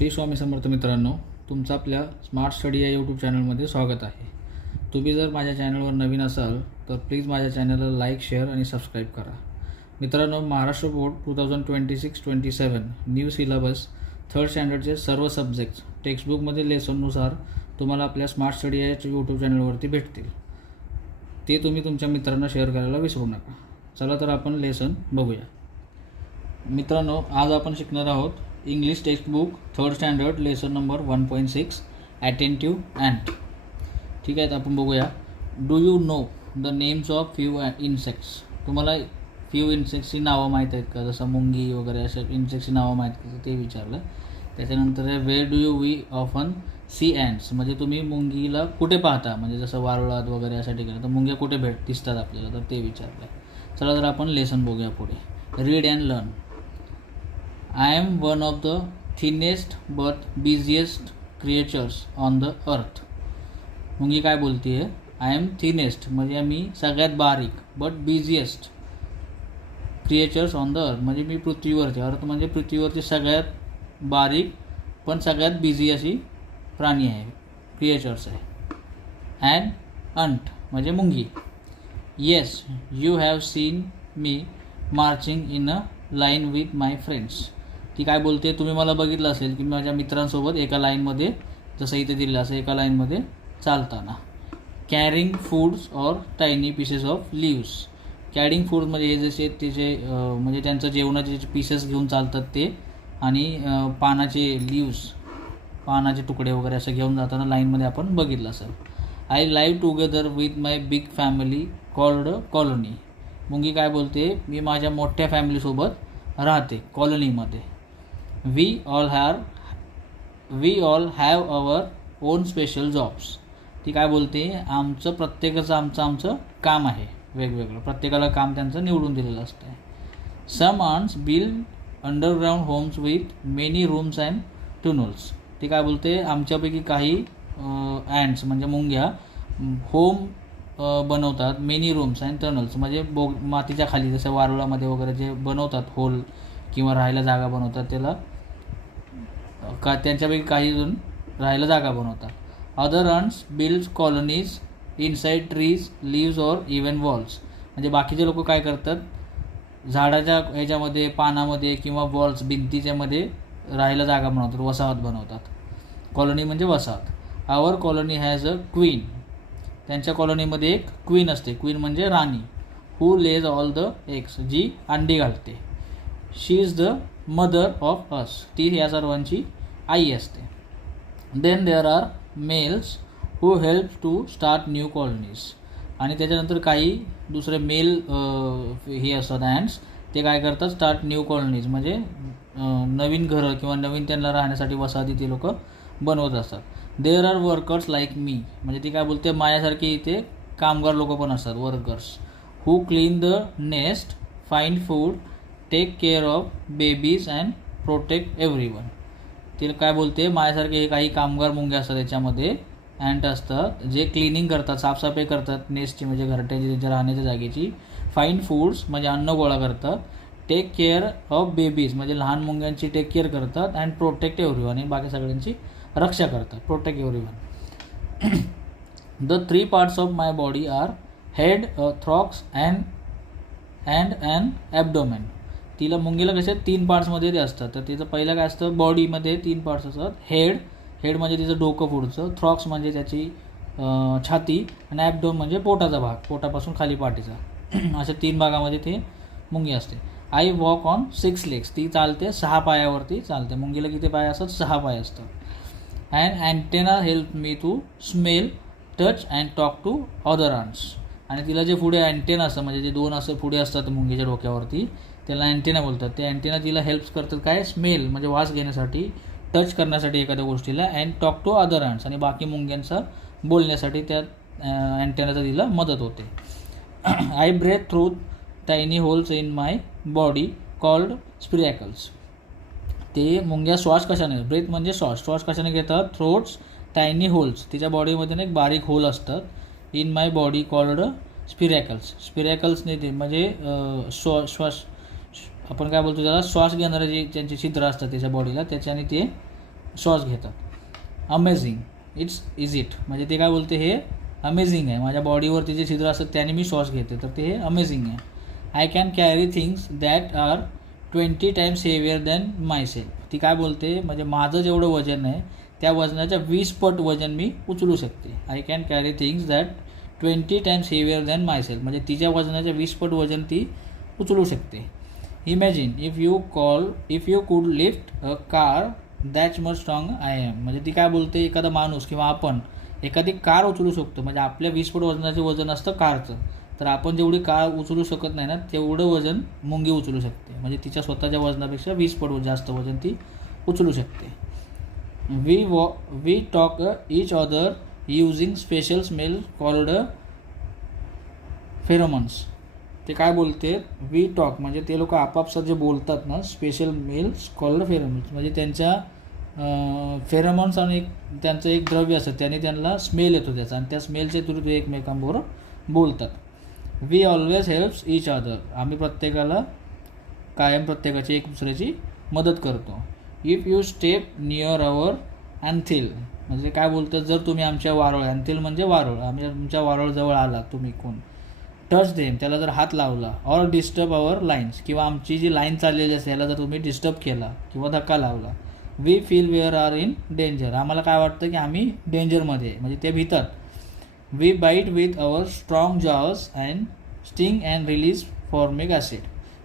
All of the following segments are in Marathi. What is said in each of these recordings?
श्री स्वामी समर्थ मित्रांनो, तुमचं आपल्या स्मार्ट स्टडी या यूट्यूब चॅनलमध्ये स्वागत आहे. तुम्ही जर माझ्या चॅनलवर नवीन असाल तर प्लीज माझ्या चॅनलला लाईक, शेअर आणि सबस्क्राईब करा. मित्रांनो, Maharashtra board 2026-27 new syllabus third स्टँडर्डचे सर्व सब्जेक्ट्स टेक्स्टबुकमध्ये लेसननुसार तुम्हाला आपल्या स्मार्ट स्टडी या यूट्यूब चॅनलवरती भेटतील. ते तुम्ही तुमच्या मित्रांना शेअर करायला विसरू नका. चला तर आपण लेसन बघूया. मित्रांनो, आज आपण शिकणार आहोत English textbook third standard lesson number 1.6 attentive ant. ठीक आहे, तर आपण बघूया. Do you know the names of few insects? तुम्हाला फ्यू इन्सेक्ट्सची नावं माहीत आहेत का? जसं मुंगी वगैरे अशा इन्सेक्ट्सची नावं माहीत का ते विचारलं. त्याच्यानंतर where do you we often see ants, म्हणजे तुम्ही मुंगीला कुठे पाहता, म्हणजे जसं वारुळात वगैरे अशा ठिकाणी तर मुंग्या कुठे दिसतात आपल्याला, तर ते विचारलं. चला तर आपण लेसन बघूया पुढे. Read and learn. I am one of the thinnest but busiest creatures on the earth. मुंगी काय बोलती आहे? आय एम थिनेस्ट म्हणजे मी सगळ्यात बारीक, but busiest creatures on the earth म्हणजे मी पृथ्वीवरती, अर्थ म्हणजे पृथ्वीवरची सगळ्यात बारीक पण सगळ्यात बिझी अशी प्राणी आहे, क्रिएचर्स आहे. अँड अंट म्हणजे मुंगी. Yes, you have seen me marching in a line with my friends. ती काय बोलते? तुम्ही मला बघितलं असेल की माझ्या मित्रांसोबत एका लाईनमध्ये, जसं इथे दिलं असं एका लाईनमध्ये चालताना. Carrying foods or tiny pieces of lives. Carrying foods म्हणजे हे जसे त्याचे म्हणजे त्यांचं जेवणाचे पीसेस घेऊन चालतात ते, आणि पानाचे लिव्स, पानाचे तुकडे वगैरे असं घेऊन जाताना लाईनमध्ये आपण बघितलं असेल. I live together with my big family called colony. मुंगी काय बोलते? मी माझ्या मोठ्या फॅमिलीसोबत राहते कॉलनीमध्ये. We all have our own special jobs. ती काय बोलते? आमचं प्रत्येकाचं आमचं काम आहे वेगवेगळं, प्रत्येकाला काम त्यांचं निवडून दिलेलं असतं. Some ants build underground homes with many rooms and tunnels. ती काय बोलते? आमच्यापैकी काही ॲन्ट्स म्हणजे मुंग्या होम बनवतात, मेनी रूम्स अँड टनल्स म्हणजे मातीच्या खाली, जसं वारुळामध्ये वगैरे जे बनवतात होल किंवा राहायला जागा बनवतात, त्याला त्यांच्यापैकी काही जण राहायला जागा बनवतात. Other ants build colonies inside trees, leaves or even walls. म्हणजे बाकीचे लोक काय करतात? झाडाच्या ह्याच्यामध्ये, पानामध्ये किंवा वॉल्स, भिंतीच्यामध्ये राहायला जागा बनवतात, वसाहत बनवतात. कॉलनी म्हणजे वसाहत. Our colony has a queen. त्यांच्या कॉलनीमध्ये एक क्वीन असते. क्वीन म्हणजे राणी. Who lays all the eggs. जी अंडी घालते. She is the mother of us. ती या सर्वांची आई असते. Then there are males who help to start new colonies. आणि त्याच्यानंतर काही दुसरे मेल हे असतात ॲन्ट्स, ते काय करतात? स्टार्ट न्यू कॉलनीज म्हणजे नवीन घरं किंवा नवीन त्यांना राहण्यासाठी वसाहती ते लोक बनवत असतात. देअर आर वर्कर्स लाईक मी. म्हणजे ती काय बोलते? माझ्यासारखे इथे कामगार लोक पण असतात, workers. Who clean the nest, find food, take care of babies and protect everyone. तिला काय बोलते? माझ्यासारखे हे काही कामगार मुंग्या असतात, त्याच्यामध्ये अँट असतात जे क्लिनिंग करतात, साफसफाई करतात नेस्टची म्हणजे घरट्याची, त्यांच्या राहण्याच्या जागेची. फाइंड फूड्स म्हणजे अन्न गोळा करतात. टेक केअर ऑफ बेबीज म्हणजे लहान मुंग्यांची टेक केअर करतात. अँड प्रोटेक्ट एव्हरीवन आणि बाकी सगळ्यांची रक्षा करतात, protect everyone. The 3 parts of my body are head, thorax and an abdomen. तिला मुंगीला कसे 3 पार्ट्समध्ये ते असतात. तर तिचं पहिलं काय असतं? बॉडीमध्ये 3 पार्ट्स असतात. हेड म्हणजे तिचं डोकं पुढचं, थ्रॉक्स म्हणजे त्याची छाती, आणि ॲबडोम म्हणजे पोटाचा भाग, पोटापासून खाली पाठीचा. अशा 3 भागामध्ये ते मुंगी असते. I walk on 6 legs. ती चालते 6 पायावरती चालते. मुंगीला किती पाय असतात? 6 पाय असतात. And antenna help me to smell, touch and talk to other ants. आणि तिला जे पुढे अँटेना असतं म्हणजे जे 2 असं पुढे असतात मुंगीच्या डोक्यावरती, त्याला अँटेना बोलतात. ते अँटेना तिला हेल्प करतात काय? स्मेल म्हणजे वास घेण्यासाठी, टच करण्यासाठी एखाद्या गोष्टीला, and talk to other ants आणि बाकी मुंग्यांचा बोलण्यासाठी त्या अँटेनाचा तिला मदत होते. I breathe through tiny holes in my body called spiracles. ते मुंग्या श्वास कशाने, ब्रेथ म्हणजे श्वास कशाने घेतात? थ्रोट्स, टायनी होल्स, तिच्या बॉडीमध्ये एक बारीक होल असतात. In my body called spiracles. स्पिरॅकल्सने ते म्हणजे श्वास आपण काय बोलतो त्याला, श्वास घेणारे जे त्यांचे छिद्र असतात त्याच्या बॉडीला, त्याच्याने ते श्वास घेतात. अमेझिंग, इट्स इज इट, म्हणजे ते काय बोलते, हे अमेझिंग आहे, माझ्या बॉडीवरती जे छिद्र असतात त्याने मी श्वास घेते, तर ते हे अमेझिंग आहे. I can carry things that are 20 times heavier than myself. ती काय बोलते, म्हणजे माझं जेवढं वजन आहे त्या वजनाच्या 20 पट वजन मी उचलू शकते. I can carry things that 20 times heavier than myself, म्हणजे तिच्या वजनाच्या 20 पट वजन ती उचलू शकते. Imagine if you could lift a car that much strong I am, म्हणजे ती काय बोलते, एखादा माणूस किंवा आपण एखादी कार उचलू शकतो, म्हणजे आपल्या 20 पट वजनाचे वजन असतं कारचं, तर आपण जेवढी कार उचलू शकत नाही ना तेवढं वजन मुंगी उचलू शकते, म्हणजे तिच्या स्वतःच्या वजनापेक्षा 20 पट जास्त वजन ती उचलू शकते. We talk each other using special smell called pheromones. ते काय बोलते, वी टॉक म्हणजे ते लोक आपापसात जे बोलतात ना, स्पेशल मेल्स कॉल्ड फेरोमन्स, म्हणजे त्यांच्या फेरोमॉन्स आणि त्यांचं एक द्रव्य असतं त्याने त्यांना स्मेल येतो त्याचा, आणि त्या स्मेलच्या थ्रू ते एकमेकांबरोबर बोलतात. We always helps each other, आम्ही प्रत्येकाला कायम प्रत्येकाची एक दुसऱ्याची मदत करतो. If you step near our anthill, म्हणजे काय बोलतात, जर तुम्ही आमच्या वारोळ, अँथिल म्हणजे वारोळ, आम्ही तुमच्या वारोळजवळ आला तुम्ही कोण, टच देम त्याला जर हात लावला, ऑर डिस्टर्ब अवर लाईन्स, किंवा आमची जी लाईन चाललेली असते याला जर तुम्ही डिस्टर्ब केला किंवा धक्का लावला. We feel we are in danger, आम्हाला काय वाटतं की आम्ही डेंजरमध्ये आहे, म्हणजे ते भितात. We bite with our strong jaws and sting and release formic acid,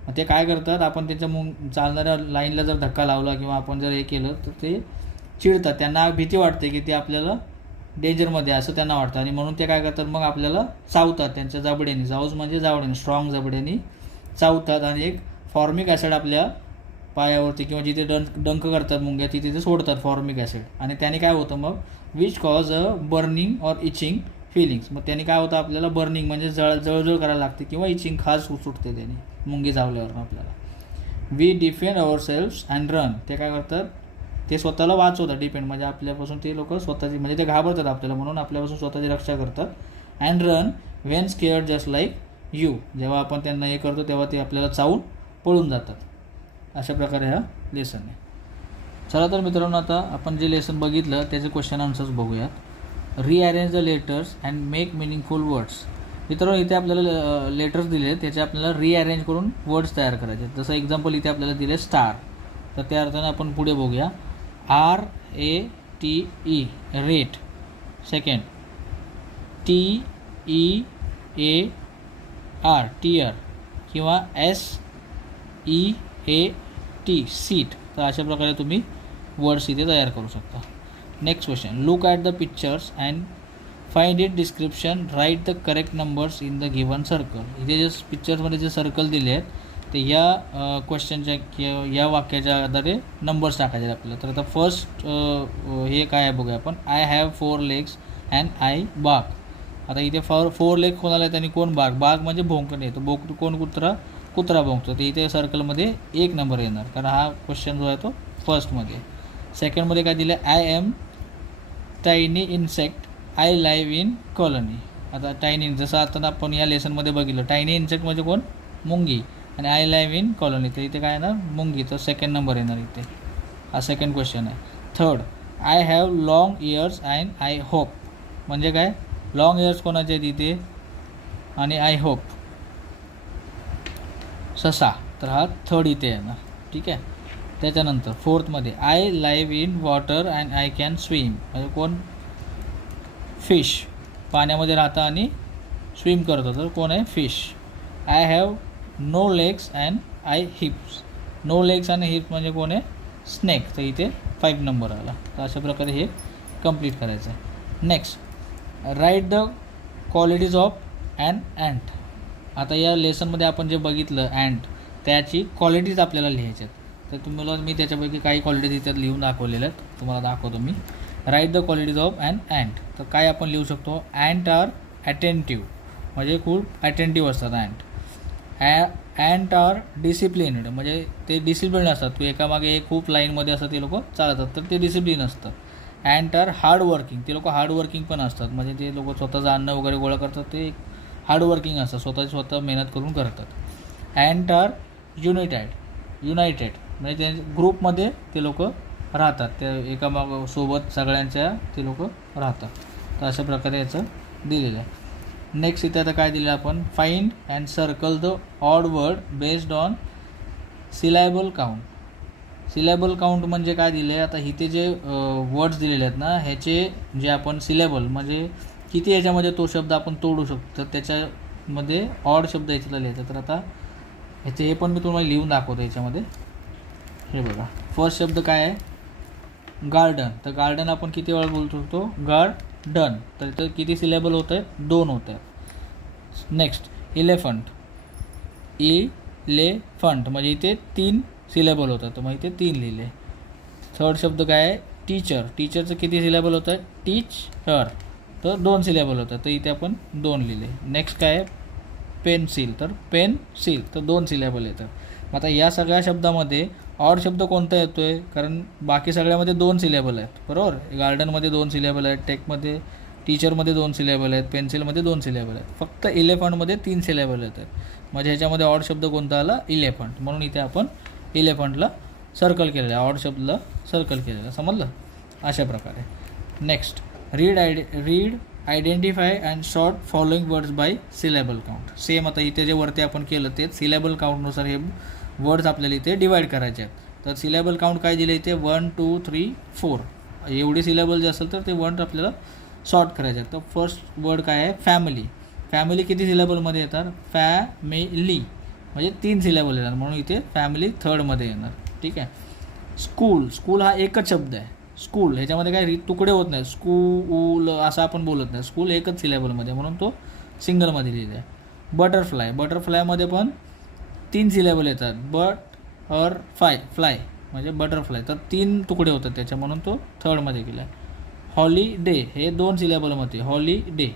मग ते काय करतात, आपण त्याच्या चालणाऱ्या लाईनला जर धक्का लावला किंवा आपण जर हे केलं तर ते चिडतात, त्यांना भीती वाटते की ते आपल्याला डेंजरमध्ये असं त्यांना वाटतं, आणि म्हणून ते काय करतात, मग आपल्याला चावतात त्यांच्या जबड्याने, जाऊज म्हणजे जावड्याने, स्ट्रॉंग जबड्याने चावतात, आणि एक फॉर्मिक ॲसिड आपल्या पायावरती किंवा जिथे डंक करतात मुंग्या तिथे ते सोडतात फॉर्मिक ॲसिड, आणि त्याने काय होतं मग, which cause a burning or itching feelings, मग त्याने काय होतं, आपल्याला बर्निंग म्हणजे जळजळ करायला लागते किंवा इचिंग खास सुटते त्याने मुंगी चावल्यावर आपल्याला. We defend ourselves and run, ते काय करतात, ते स्वतःला वाचवतात, डिपेंड म्हणजे आपल्यापासून ते लोक स्वतःची, म्हणजे ते घाबरतात आपल्याला म्हणून आपल्यापासून स्वतःची रक्षा करतात. And run Wien scared just like you, जेव्हा आपण त्यांना हे करतो तेव्हा ते आपल्याला चावून पळून जातात. अशा प्रकारे हा लेसन आहे. चला तर मित्रांनो, आता आपण जे लेसन बघितलं त्याचे क्वेश्चन आन्सर्स बघूयात. Rearrange the letters and make meaningful words. मित्रांनो, इथे आपल्याला लेटर्स दिले आहेत, त्याचे आपल्याला रिअरेंज करून वर्ड्स तयार करायचे. जसं एक्झाम्पल इथे आपल्याला दिले स्टार, तर त्या अर्थानं आपण पुढे बघूया. RATE rate, second TEAR tear, किंवा SEAT सीट. तर अशा प्रकारे तुम्ही वर्ड्स इथे तयार करू शकता. Next question, look at the pictures and find it description, write the correct numbers in the given circle. इथे जे पिक्चर्समध्ये जे सर्कल दिले आहेत ते या क्वेश्चनच्या किंवा या वाक्याच्या आधारे नंबर्स टाकायचे आपल्याला. तर आता फर्स्ट हे काय आहे बघूया आपण. I have 4 legs and I बाग. आता इथे 4 लेग कोणाला आहे, त्यांनी कोण बाग, बाग म्हणजे भोंकणे, तो कोण कुत्रा भोंकतो, तर इथे सर्कलमध्ये 1 नंबर येणार, कारण हा क्वेश्चन जो आहे तो फर्स्टमध्ये. सेकंडमध्ये काय दिलं, I am tiny insect I live in colony. आता टायनी, जसं आता आपण या लेसनमध्ये बघितलं, टायनी इन्सेक्ट म्हणजे कोण, मुंगी, आणि आय लाईव्ह इन कॉलनी, तर इथे काय येणार, मुंगी, तर सेकंड नंबर येणार इथे. हा सेकंड क्वेश्चन आहे. Third, I have long years and I hope, म्हणजे काय, लॉंग इयर्स कोणाचे आहेत इथे, आणि आय होप ससा, तर हा थर्ड इथे येणार. ठीक आहे. त्याच्यानंतर फोर्थमध्ये, I live in water and I can swim, म्हणजे कोण, फिश, पाण्यामध्ये राहतं आणि स्विम करतो, तर कोण आहे, fish. I have no legs and I hips, no legs आणि हिप्स म्हणजे कोण आहे, स्नेक, तर इथे 5 नंबर आला. तर अशा प्रकारे हे कंप्लीट करायचं आहे. Next, write the qualities of an ant. आता या लेसनमध्ये आपण जे बघितलं अँट, त्याची क्वालिटीज आपल्याला लिहायच्या आहेत. तर तुम्हाला मी त्याच्यापैकी काही क्वालिटीज इथे लिहून दाखवलेल्या आहेत, तुम्हाला दाखवतो मी. Write the qualities of an ant, तर काय आपण लिहू शकतो, अँट आर अटेंटिव्ह, म्हणजे खूप अटेंटिव्ह असतात अँट. अँट आर डिसिप्लिन्ड, म्हणजे ते डिसिप्लिन असतात, तू एकामागे एक खूप लाईनमध्ये असतात ते लोक चालतात, तर ते डिसिप्लिन असतात. अँट आर हार्ड वर्किंग, ते लोक हार्ड वर्किंग पण असतात, म्हणजे ते लोक स्वतःचं अन्न वगैरे गोळा करतात, ते हार्ड वर्किंग असतात, स्वतः मेहनत करून करतात. अँट आर युनायटेड, म्हणजे ते ग्रुपमध्ये ते लोक राहतात, त्या एका सोबत सगळ्यांच्या ते लोक राहतात. तर अशा प्रकारे याचं दिलेलं आहे. नेक्स्ट इथे आता काय दिलेलं आपण, find and circle the odd word based on syllable count. Syllable count म्हणजे काय दिले आहे, आता इथे जे वर्ड्स दिलेले आहेत ना, ह्याचे जे आपण सिलॅबल म्हणजे किती याच्यामध्ये तो शब्द आपण तोडू शकतो, तर त्याच्यामध्ये ऑड शब्द याच्याला लिहायचा. तर आता ह्याचे हे पण मी तुम्हाला लिहून दाखवतो याच्यामध्ये. हे बघा, फर्स्ट शब्द काय आहे, गार्डन. तर गार्डन आपण किती वेळा बोलू शकतो, गार्डन. तर इथं किती सिलेबल होत आहेत, 2 होत आहेत. नेक्स्ट इलेफंट. इलेफंट म्हणजे इथे 3 सिलेबल होतात, तर मग इथे 3 लिहिले. थर्ड शब्द काय आहे, टीचर. टीचरचं किती सिलेबल होतं आहे, टीचर. तर 2 सिलेबल होतात, तर इथे आपण 2 लिहिले. नेक्स्ट काय आहे, पेन्सिल. तर पेन्सिल, तर 2 सिलेबल येतात. आता या सगळ्या शब्दामध्ये ऑड शब्द कोणता येतो आहे, कारण बाकी सगळ्यामध्ये 2 सिलेबल आहेत, बरोबर. गार्डनमध्ये 2 सिलेबल आहेत, टेकमध्ये, टीचरमध्ये 2 सिलेबल आहेत, पेन्सिलमध्ये 2 सिलेबल आहेत. फक्त इलेफंटमध्ये 3 सिलेबल येतात. म्हणजे ह्याच्यामध्ये ऑड शब्द कोणता आला, इलेफंट. म्हणून इथे आपण इलेफंटला सर्कल केलेलं आहे, ऑड शब्दला सर्कल केलेलं आहे. समजलं. अशा प्रकारे. Next read identify and sort following words by syllable count. Same आता इथे जे वरती आपण केलं तेच सिलेबल काउंटनुसार हे वर्ड्स आपल्याला इथे डिवाईड करायचे आहेत. तर सिलेबल काउंट काय दिलं इथे, 1 2 3 4. एवढे सिलेबल जे असेल तर ते वर्ड आपल्याला सॉर्ट करायचे आहेत. तर फर्स्ट वर्ड काय आहे, फॅमिली. फॅमिली किती सिलेबलमध्ये येतात, फॅमिली म्हणजे 3 सिलेबल येणार, म्हणून इथे फॅमिली थर्डमध्ये येणार. ठीक आहे. स्कूल. स्कूल हा एकच शब्द आहे, स्कूल. ह्याच्यामध्ये काही तुकडे होत नाही, स्कूल असं आपण बोलत नाही. स्कूल एकच सिलेबलमध्ये, म्हणून तो सिंगलमध्ये लिहिला आहे. बटरफ्लाय. बटरफ्लायमध्ये पण 3 सिलेबल येतात, बट और फ्लाय म्हणजे बटरफ्लाय. तर 3 तुकडे होतात त्याच्या, म्हणून तो थर्डमध्ये गेला आहे. हॉलिडे हे 2 सिलेबलमध्ये, हॉलिडे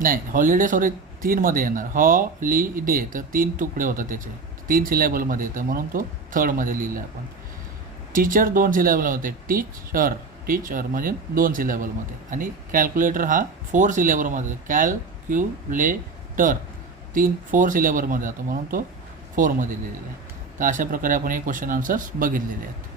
नाही, हॉलिडे सॉरी 3मध्ये येणार, हॉलिडे. तर 3 तुकडे होतात त्याचे, 3 सिलेबलमध्ये येतं, म्हणून तो थर्डमध्ये लिहिला आपण. टीचर 2 सिलेबलमध्ये, टीचर म्हणजे 2 सिलेबलमध्ये. आणि कॅल्क्युलेटर हा 4 सिलेबलमध्ये, कॅल्क्युलेटर 4 सिलेबलमध्ये जातो, म्हणून तो 4मध्ये लिहिलेला आहे. तर अशा प्रकारे आपण हे क्वेश्चन आन्सर्स बघितलेले आहेत.